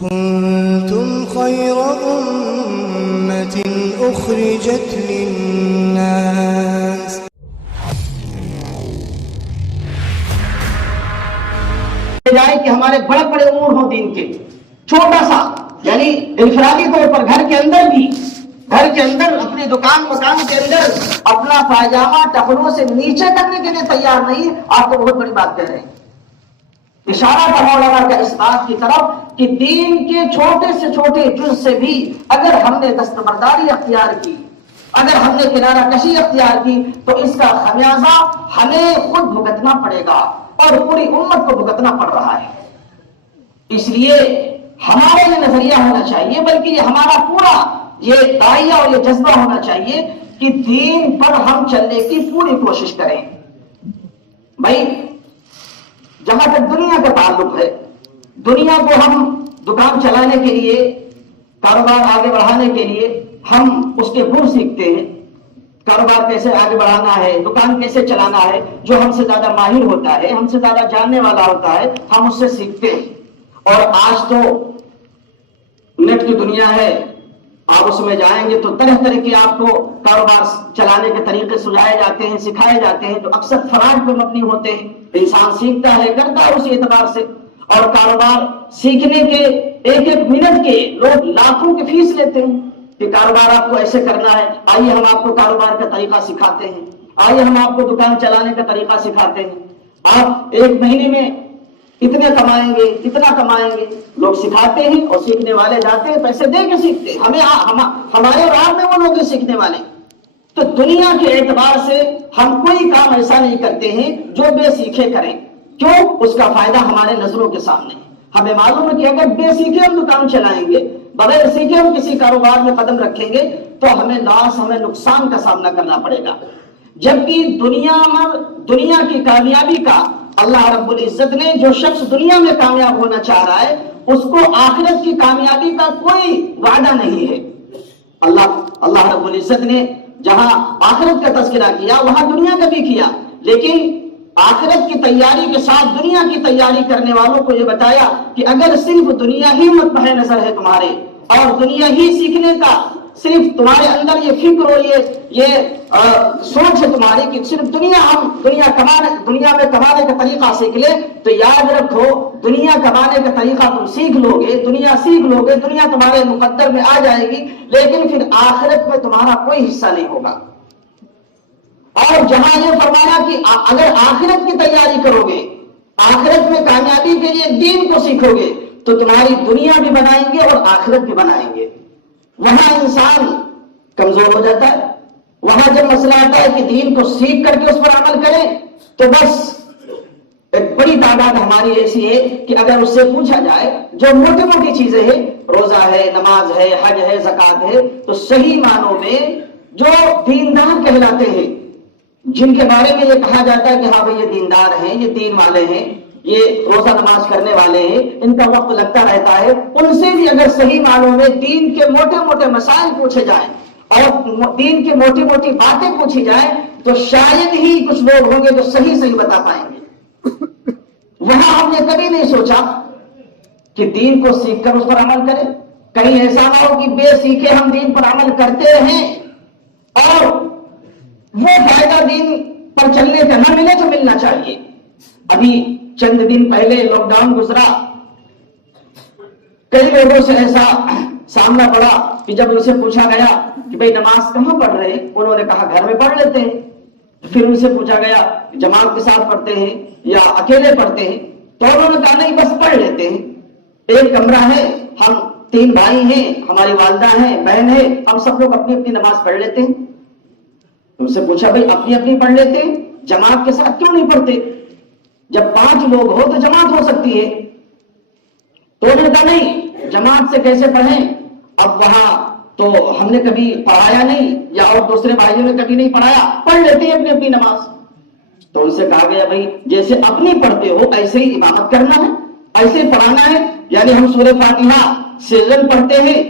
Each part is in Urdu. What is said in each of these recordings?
كنتم خير أمة أخرجت للناس جائے کہ ہمارے بڑے بڑے امور ہوں دین کے، چھوٹا سا یعنی انفرادی طور پر گھر کے اندر اپنی دکان مکان کے اندر اپنا پائجامہ ٹخنوں سے نیچے کرنے کے لیے تیار نہیں، آپ تو بہت بڑی بات کہہ رہے ہیں۔ اشارہ تھا مولانا کا اس بات کی طرف کہ دین کے چھوٹے سے چھوٹے جز سے بھی اگر ہم نے دستبرداری اختیار کی، اگر ہم نے کنارہ کشی اختیار کی تو اس کا خمیازہ ہمیں خود بھگتنا پڑے گا اور پوری امت کو بھگتنا پڑ رہا ہے۔ اس لیے ہمارا یہ نظریہ ہونا چاہیے، بلکہ یہ ہمارا پورا یہ داعیہ اور یہ جذبہ ہونا چاہیے کہ دین پر ہم چلنے کی پوری کوشش کریں۔ بھائی جہاں تک دنیا کا تعلق ہے، دنیا کو ہم دکان چلانے کے لیے، کاروبار آگے بڑھانے کے لیے ہم اس کے گن سیکھتے ہیں، کاروبار کیسے آگے بڑھانا ہے، دکان کیسے چلانا ہے، جو ہم سے زیادہ ماہر ہوتا ہے، ہم سے زیادہ جاننے والا ہوتا ہے، ہم اس سے سیکھتے ہیں۔ اور آج تو نیٹ کی دنیا ہے، آپ اس میں جائیں گے تو طرح طرح کے آپ کو کاروبار چلانے کے طریقے سجائے جاتے ہیں، سکھائے جاتے ہیں، جو اکثر فراڈ پر مبنی ہوتے ہیں۔ انسان سیکھتا ہے، کرتا ہے اسی اعتبار سے، اور کاروبار سیکھنے کے ایک ایک منٹ کے لوگ لاکھوں کی فیس لیتے ہیں کہ کاروبار آپ کو ایسے کرنا ہے، آئیے ہم آپ کو کاروبار کا طریقہ سکھاتے ہیں، آئیے ہم آپ کو دکان چلانے کا طریقہ سکھاتے ہیں، آپ ایک مہینے میں اتنے کمائیں گے، اتنا کمائیں گے۔ لوگ سکھاتے ہیں اور سیکھنے والے جاتے ہیں، پیسے دے کے سیکھتے ہیں، ہمارے راہ میں وہ لوگ سیکھنے والے۔ تو دنیا کے اعتبار سے ہم کوئی کام ایسا نہیں کرتے ہیں جو بے سیکھے کریں، کیوں؟ اس کا فائدہ ہمارے نظروں کے سامنے۔ ہمیں معلوم ہے کہ اگر بے سیکھے ہم دکان چلائیں گے، بغیر سیکھے ہم کسی کاروبار میں قدم رکھیں گے تو ہمیں نقصان کا سامنا کرنا پڑے گا۔ جبکہ دنیا کی کامیابی کا اللہ رب العزت نے، جو شخص دنیا میں کامیاب ہونا چاہ رہا ہے اس کو آخرت کی کامیابی کا کوئی وعدہ نہیں ہے۔ اللہ رب العزت نے جہاں آخرت کا تذکرہ کیا وہاں دنیا کا بھی کیا، لیکن آخرت کی تیاری کے ساتھ دنیا کی تیاری کرنے والوں کو یہ بتایا کہ اگر صرف دنیا ہی مطمع نظر ہے تمہارے، اور دنیا ہی سیکھنے کا صرف تمہارے اندر یہ فکر ہو، یہ سوچ ہے تمہاری کہ صرف دنیا میں کمانے کا طریقہ سیکھ لے، تو یاد رکھو دنیا کمانے کا طریقہ تم سیکھ لو گے، دنیا تمہارے مقدر میں آ جائے گی، لیکن پھر آخرت میں تمہارا کوئی حصہ نہیں ہوگا۔ اور جہاں یہ فرمایا کہ اگر آخرت کی تیاری کرو گے، آخرت میں کامیابی کے لیے دین کو سیکھو گے تو تمہاری دنیا بھی بنائیں گے اور آخرت بھی بنائیں گے۔ وہاں انسان کمزور ہو جاتا ہے، وہاں جب مسئلہ آتا ہے کہ دین کو سیکھ کر کے اس پر عمل کریں تو بس ایک بڑی تعداد ہماری ایسی ہے کہ اگر اس سے پوچھا جائے جو موٹی موٹی چیزیں ہیں، روزہ ہے، نماز ہے، حج ہے، زکوٰۃ ہے، تو صحیح معنوں میں جو دیندار کہلاتے ہیں، جن کے بارے میں یہ کہا جاتا ہے کہ ہاں بھئی یہ دیندار ہیں، یہ دین والے ہیں، یہ روزہ نماز کرنے والے ہیں، ان کا وقت لگتا رہتا ہے، ان سے بھی اگر صحیح معنوں میں دین کے موٹے موٹے مسائل پوچھے جائیں اور دین کی موٹی موٹی باتیں پوچھی جائیں تو شاید ہی کچھ لوگ ہوں گے جو صحیح بتا پائیں گے۔ وہاں ہم نے کبھی نہیں سوچا کہ دین کو سیکھ کر اس پر عمل کریں، کہیں ایسا نہ ہو کہ بے سیکھے ہم دین پر عمل کرتے رہیں اور وہ فائدہ دین پر چلنے کا نہ ملے جو ملنا چاہیے۔ ابھی چند دن پہلے لاک ڈاؤن گزرا، کئی لوگوں سے ایسا سامنا پڑا کہ جب ان سے پوچھا گیا کہ بھئی نماز کہاں پڑھ رہے ہیں، انہوں نے کہا گھر میں پڑھ لیتے ہیں۔ پھر ان سے پوچھا گیا جماعت کے ساتھ پڑھتے ہیں یا اکیلے پڑھتے ہیں، تو انہوں نے کہا نہیں بس پڑھ لیتے ہیں، ایک کمرہ ہے، ہم 3 بھائی ہیں، ہماری والدہ ہیں، بہن ہے، ہم سب لوگ اپنی اپنی نماز پڑھ لیتے ہیں۔ ان سے پوچھا بھئی اپنی اپنی پڑھ لیتے ہیں، جماعت کے ساتھ کیوں نہیں پڑھتے؟ جب 5 لوگ ہو تو جماعت ہو سکتی ہے۔ تو انہوں نے کہا نہیں جماعت سے کیسے پڑھیں، اب وہاں تو ہم نے کبھی پڑھایا نہیں یا اور دوسرے بھائیوں نے کبھی نہیں پڑھایا، پڑھ لیتے ہیں اپنی اپنی نماز۔ تو ان سے کہا گیا بھئی جیسے اپنی پڑھتے ہو ایسے ہی امامت کرنا ہے، ایسے ہی پڑھانا ہے، یعنی ہم سورہ فاتحہ سرن پڑھتے ہیں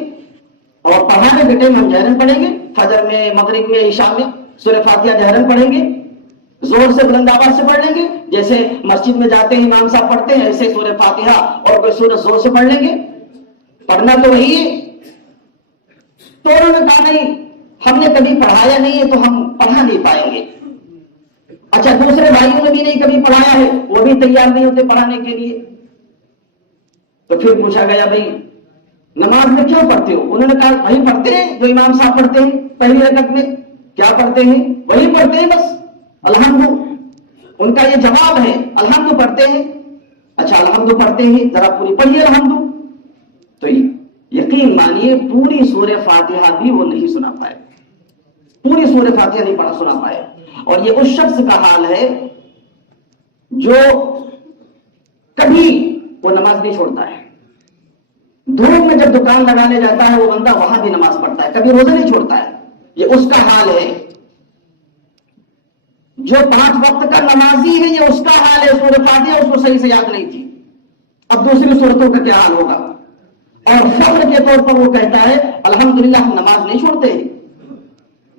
اور پڑھانے کے ٹائم ہم جہرن پڑھیں گے، فجر میں، مغرب میں، عشاء میں سورہ فاتحہ جہرن پڑھیں گے، زور سے بلند آواز سے پڑھ لیں گے، جیسے مسجد میں جاتے ہیں امام صاحب پڑھتے ہیں ایسے سورہ فاتحہ اور کوئی سورہ زور سے پڑھ لیں گے۔ پڑھنا تو وہی ہے. تو انہوں نے کہا نہیں ہم نے کبھی پڑھایا نہیں ہے تو ہم پڑھا نہیں پائیں گے. اچھا دوسرے بھائیوں نے بھی نہیں کبھی پڑھایا ہے, وہ بھی تیار نہیں ہوتے پڑھانے کے لیے. تو پھر پوچھا گیا بھائی نماز میں کیوں پڑھتے ہو؟ انہوں نے کہا وہی پڑھتے ہیں جو امام صاحب پڑھتے ہیں پہلی رکعت میں. کیا پڑھتے ہیں؟ وہی پڑھتے ہیں بس الحمد. ان کا یہ جواب ہے الحمد پڑھتے ہیں. اچھا الحمد پڑھتے ہیں, ذرا پوری پڑھیے الحمد. تو یقین مانیے پوری سورہ فاتحہ بھی وہ نہیں سنا پائے, پوری سورہ فاتحہ نہیں پڑھا سنا پائے. اور یہ اس شخص کا حال ہے جو کبھی وہ نماز نہیں چھوڑتا ہے. دھوپ میں جب دکان لگانے جاتا ہے وہ بندہ وہاں بھی نماز پڑھتا ہے, کبھی روزہ نہیں چھوڑتا ہے. یہ اس کا حال ہے. جو 5 وقت کا نمازی ہے یہ اس کا حال ہے. سورہ فاتحہ اس کو صحیح سے یاد نہیں تھی, اب دوسری صورتوں کا کیا حال ہوگا. اور فخر کے طور پر وہ کہتا ہے الحمدللہ ہم نماز نہیں چھوڑتے ہیں.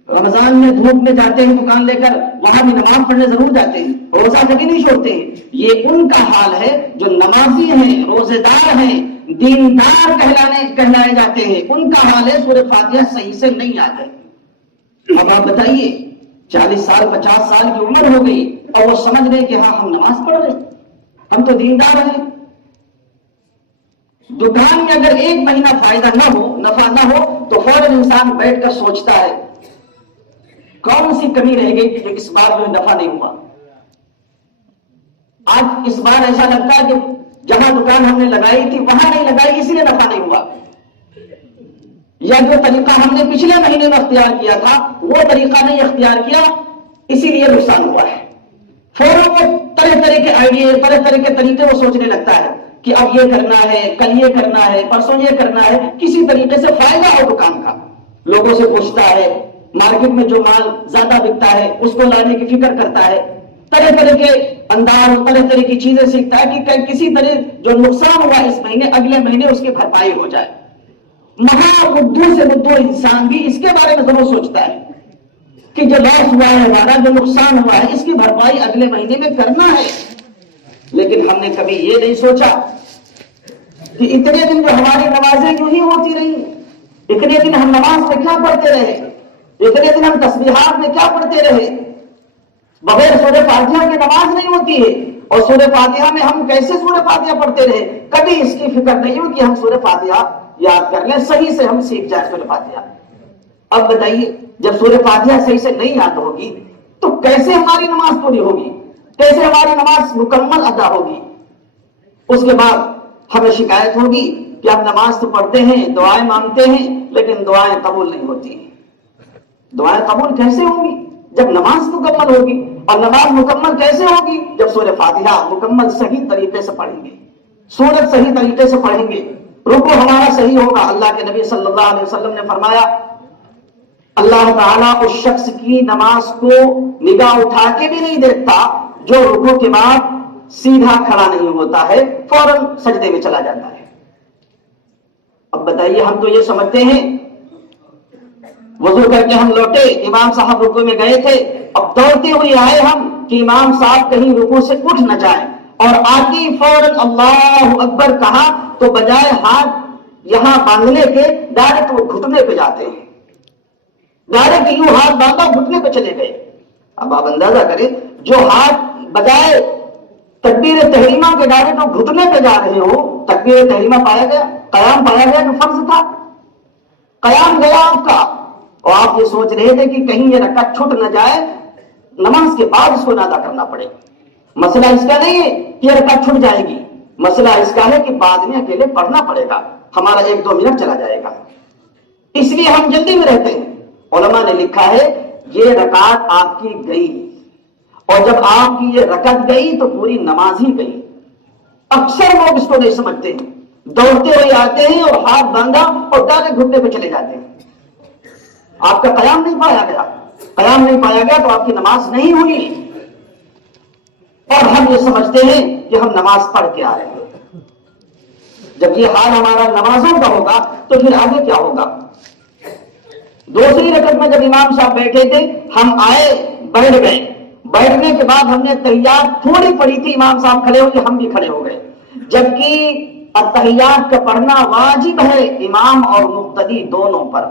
رمضان میں دھوپ میں جاتے ہیں دکان لے کر, وہاں بھی نماز پڑھنے ضرور جاتے ہیں, روزہ کبھی نہیں چھوڑتے ہیں. یہ ان کا حال ہے جو نمازی ہیں, روزے دار ہیں, دیندار کہلائے جاتے ہیں. ان کا حال ہے سورہ فاتحہ صحیح سے نہیں یاد ہے. اب آپ بتائیے 40 سال 50 سال کی عمر ہو گئی اور وہ سمجھ رہے کہ ہاں ہم نماز پڑھ رہے, ہم تو دیندار ہیں. دکان میں اگر 1 مہینہ فائدہ نہ ہو, نفع نہ ہو, تو فوراً انسان بیٹھ کر سوچتا ہے کون سی کمی رہ گئی کہ اس بار میں نفع نہیں ہوا. آج اس بار ایسا لگتا ہے کہ جہاں دکان ہم نے لگائی تھی وہاں نہیں لگائی اس لیے نفع نہیں ہوا, یا جو طریقہ ہم نے پچھلے مہینے میں اختیار کیا تھا وہ طریقہ نہیں اختیار کیا اسی لیے نقصان ہوا ہے. فوراً وہ طرح طرح کے آئیڈیا, طرح طرح کے طریقے وہ سوچنے لگتا ہے کہ اب یہ کرنا ہے, کل یہ کرنا ہے, پرسوں یہ کرنا ہے, کسی طریقے سے فائدہ ہو دکان کا. لوگوں سے پوچھتا ہے, مارکیٹ میں جو مال زیادہ بکتا ہے اس کو لانے کی فکر کرتا ہے, طرح طرح کے انداز, طرح طرح کی چیزیں سیکھتا ہے کہ کسی طرح جو نقصان ہوا اس مہینے اگلے مہینے اس کی بھرپائی ہو جائے. مہا بدھو سے بدھو انسان بھی اس کے بارے میں ضرور سوچتا ہے کہ جو لاس ہوا ہے ہمارا, جو نقصان ہوا ہے, اس کی بھرپائی اگلے مہینے میں کرنا ہے. لیکن ہم نے کبھی یہ نہیں سوچا کہ اتنے دن جو ہماری نمازیں یوں ہی ہوتی رہی, اتنے دن ہم نماز میں کیا پڑھتے رہے, اتنے دن ہم تسبیحات میں کیا پڑھتے رہے. بغیر سورہ فاتحہ کی نماز نہیں ہوتی ہے, اور سورہ فاتحہ میں ہم کیسے سورہ فاتحہ پڑھتے رہے. کبھی اس کی فکر نہیں ہو کہ ہم سورہ فاتحہ یاد کر لیں, صحیح سے ہم سیکھ جائیں سورہ فاتحہ. اب بتائیے جب سورہ فاتحہ صحیح سے نہیں یاد ہوگی تو کیسے ہماری نماز پوری ہوگی, کیسے ہماری نماز مکمل ادا ہوگی. اس کے بعد ہمیں شکایت ہوگی کہ ہم نماز تو پڑھتے ہیں, دعائیں مانگتے ہیں, لیکن دعائیں قبول نہیں ہوتی. دعائیں قبول کیسے ہوں گی جب نماز مکمل ہوگی, اور نماز مکمل کیسے ہوگی جب سورہ فاتحہ مکمل صحیح طریقے سے پڑھیں گے, سورت صحیح طریقے سے پڑھیں گے, رکوع ہمارا صحیح ہوگا. اللہ کے نبی صلی اللہ علیہ وسلم نے فرمایا اللہ تعالیٰ اس شخص کی نماز کو نگاہ اٹھا کے بھی نہیں دیکھتا جو رکوع کے بعد سیدھا کھڑا نہیں ہوتا ہے, فوراً سجدے میں چلا جاتا ہے. اب بتائیے ہم تو یہ سمجھتے ہیں وضو کر کے ہم لوٹے, امام صاحب رکوع میں گئے تھے, اب دوڑتے ہوئے آئے ہم کہ امام صاحب کہیں رکوع سے اٹھ نہ جائیں, اور آگے فوراً اللہ اکبر کہا تو بجائے ہاتھ یہاں باندھنے کے ڈائریکٹ وہ گھٹنے پہ جاتے ہیں, ڈائریکٹ یوں ہاتھ باندھا گھٹنے پہ چلے گئے. اب آپ اندازہ کریں جو ہاتھ بجائے تکبیر تحریمہ کے ڈائریکٹ وہ گھٹنے پہ جا رہے ہو, تکبیر تحریمہ پایا گیا, قیام پایا گیا کہ فرض تھا, قیام گیا آپ کا, اور آپ یہ سوچ رہے تھے کہ کہیں یہ رکعت چھوٹ نہ جائے, نماز کے بعد اس کو ادا کرنا پڑے. مسئلہ اس کا نہیں ہے کہ یہ رکعت چھوٹ جائے گی, مسئلہ اس کا ہے کہ بعد میں اکیلے پڑھنا پڑے گا, ہمارا 1-2 منٹ چلا جائے گا, اس لیے ہم جلدی میں رہتے ہیں. علماء نے لکھا ہے یہ رکعت آپ کی گئی, اور جب آپ کی یہ رکعت گئی تو پوری نماز ہی گئی. اکثر لوگ اس کو نہیں سمجھتے ہیں, دوڑتے ہوئے آتے ہیں اور ہاتھ باندھا اور ڈائریکٹ گھٹنے پہ چلے جاتے ہیں. آپ کا قیام نہیں پایا گیا, قیام نہیں پایا گیا تو آپ کی نماز نہیں ہوئی, اور ہم یہ سمجھتے ہیں کہ ہم نماز پڑھ کے آ رہے ہیں. جب یہ حال ہمارا نمازوں کا ہوگا تو پھر آگے کیا ہوگا. دوسری رکعت میں جب امام صاحب بیٹھے تھے ہم آئے, بیٹھ گئے, بیٹھنے کے بعد ہم نے تحیات تھوڑی پڑھی تھی, امام صاحب کھڑے ہوئے, ہم بھی کھڑے ہو گئے, جبکہ التحیات کا پڑھنا واجب ہے امام اور مقتدی دونوں پر.